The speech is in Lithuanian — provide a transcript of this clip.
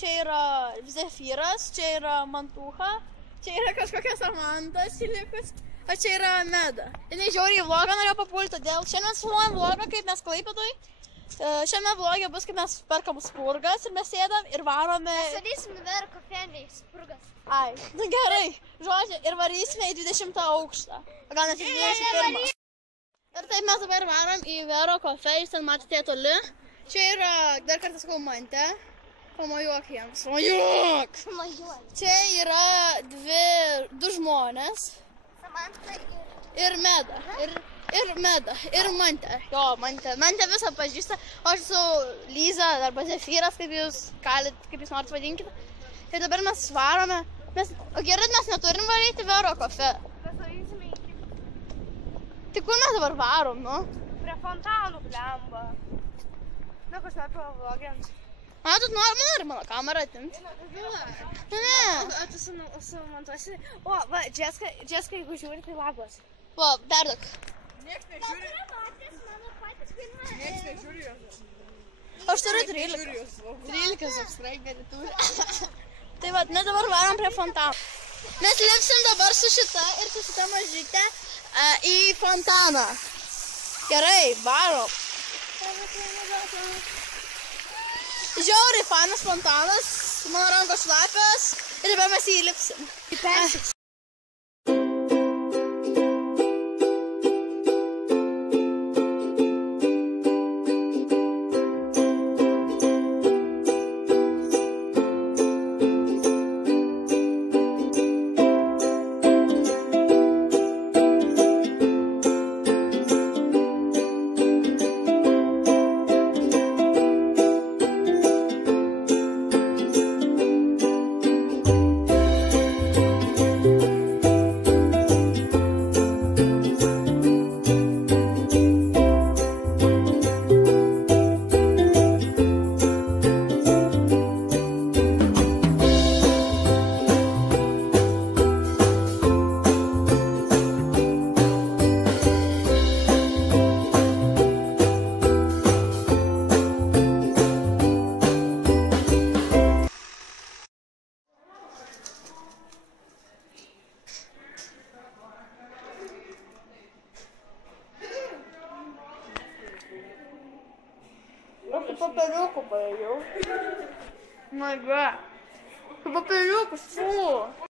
čia yra Zefyras, čia yra Mantucha, čia yra kažkokia Samanta Silikus, o čia yra Meda. Jinai žiauriai vlogą norėjo papulti, todėl šiandien filmuojam vlogą, kaip mes Klaipėdoj. Šiame vlogė bus, kaip mes perkam spurgas ir mes sėdam ir varome... Mes varysim dar kofenį spurgas. Ai, nu gerai, žodžiu, ir varysime į 20 aukštą, gal net į 21. Ir taip mes dabar varom į Vero Cafe, jūs ten matėte toli. Čia yra, dar kartą sakau, Mante. Pamojuok jiems. Pamojuok! Čia yra du žmonės. Samanta ir Meda. Ir Meda. Ir Mante. Jo, Mante. Mante visą pažįsta. O aš esu Lyza, arba Zefyras, kaip jūs norit vadinkite. Ir dabar mes varome. O gerai, mes neturim varyti Vero Cafe. Mes varysime į kitą. Tai kur mes dabar varom, nu? Prie fontanų blemba. Na, kas nori pavlogint. Matot, nori mano kamerą atimti? Ne. O tu sumontuosi? O, va, Jessica, jeigu žiūri, tai labas. Va, perduok. Niekas nežiūri. Niekas nežiūri jos. Aš turiu 13. 13 subscriberių turi. Tai va, mes dabar varom prie fontanų. Mes lipsim dabar su šita ir su šita mažyte į fontaną. Gerai, varom. Žiauriai fanas fontanas, mano rankos šlapios ir dabar mes jį lipsim. Aš papeliukų paėjau. My God. Papeliukus, fu.